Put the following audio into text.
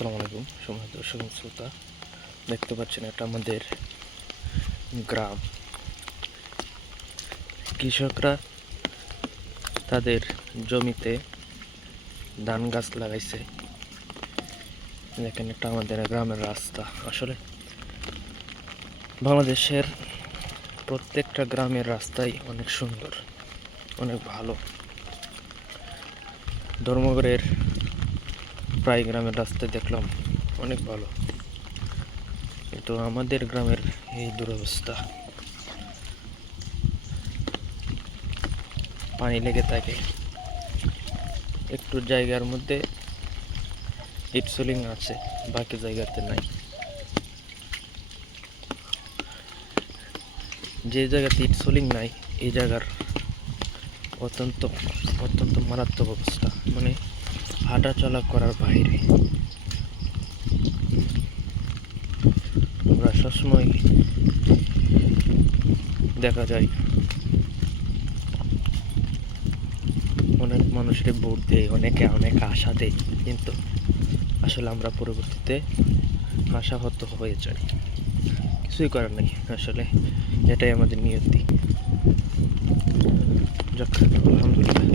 আসসালামু আলাইকুম সম্মানিত দর্শক শ্রোতা, দেখতে পাচ্ছেন এটা আমাদের গ্রাম। কৃষকরা তাদের জমিতে ধান গাছ লাগাইছে। দেখেন এটা আমাদের গ্রামের রাস্তা। আসলে বাংলাদেশের প্রত্যেকটা গ্রামের রাস্তাই অনেক সুন্দর, অনেক ভালো। ধর্মগড়ের প্রায় গ্রামের রাস্তায় দেখলাম অনেক ভালো, কিন্তু আমাদের গ্রামের এই দুরবস্থা। পানি লেগে থাকে, একটু জায়গার মধ্যে ইটসোলিং আছে, বাকি জায়গাতে নাই। যে জায়গাতে ইটসোলিং নাই এই জায়গার অত্যন্ত অত্যন্ত মারাত্মক অবস্থা, মানে হাঁটা চলা করার বাইরে। আমরা সবসময় দেখা যায় অনেক মানুষের ভোট দেয়, অনেকে অনেক আশা দেয়, কিন্তু আসলে আমরা পরবর্তীতে আশাহত হয়ে যাই। কিছুই করার নেই, আসলে এটাই আমাদের নিয়তি। যাক, আলহামদুলিল্লাহ।